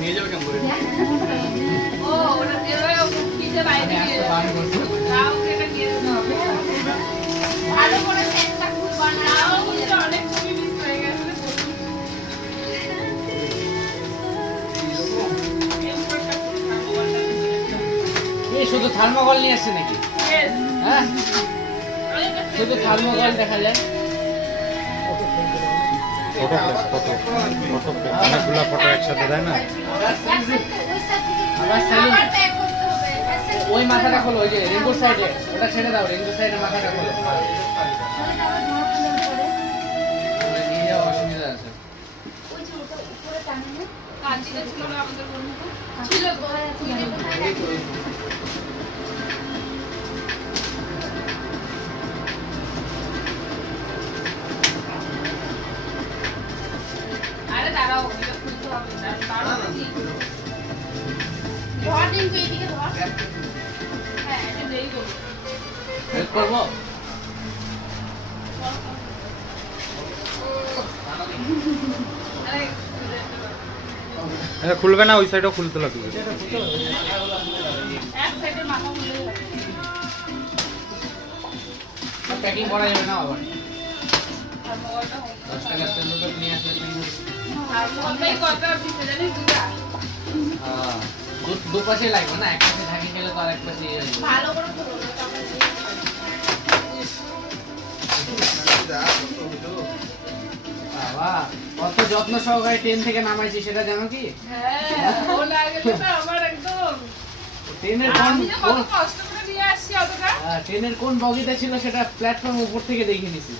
নিয়ে যাবে কেমন করে? ও ওটা দিয়ে কিসে বাইরে গিয়ে তাও এটা দিয়ে দিতে হবে। ভালো করে সেটটা খুব বানাও, বুঝতে অনেক ছবি মিস হয়ে গেছে। এই শুধু থার্মোকল নিয়ে আসছে নাকি? Yes. হ্যাঁ, শুধু থার্মোকল দেখা যায়। অনেকগুলো ফটো একসাথে দেয় না? আবার সেলুন আবার প্যাক করতে হবে। ওই মাথাটা খোলো, ওই যে রেঙ্গুর সাইডে ওটা ছেড়ে দাও, রেঙ্গুর সাইডে মাথাটা খোলো। ওটা নিয়ে যাওয়া অসুবিধা আছে। কাঞ্চিটা ছিল না আমাদের বন্ধু? ছিল তো। আরে দাঁড়াও, এটা খুলতে হবে। দাঁড়াও দেখি। ধর কিন্তু এইদিকে ধর। হ্যাঁ, এটা দেই করবো। হেল্প করবো? আরে এটা খুলবে না, ওই সাইডও খুলতে লাগবে। এক সাইডের মাথা খুলে যাবে। প্যাকিং করা যাবে না আবার। থার্মোকলটা হোক। 10 টাকার সেলুন নিয়ে আসলে থার্মোকলটাই কত দিতে জানিস দুটা? দুপাশে লাগবে না, এক পাশে ঢাকি গেলে তো আর এক পাশে ইয়ে হয়ে যাবে। ভালো করে খোলো না তারপরে বাবা, কত যত্ন সহকারে ট্রেন থেকে নামাইছি সেটা জানো কি? হ্যাঁ, ও লাগে তো আমার একদম। ট্রেনের কোন আমি যে কত কষ্ট করে নিয়ে আসছি অতটা। ট্রেনের কোন বগিতে ছিল সেটা প্ল্যাটফর্ম উপর থেকে দেখে নিছি।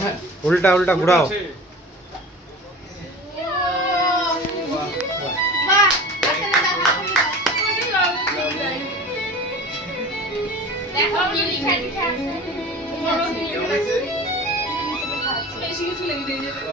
হ্যাঁ, উল্টা উল্টা ঘুরাও। বাহ, আসলে দেখো কি লিখা আছে। বড় কি লিখা আছে? বেশি কিছু লিখে দিয়েছে।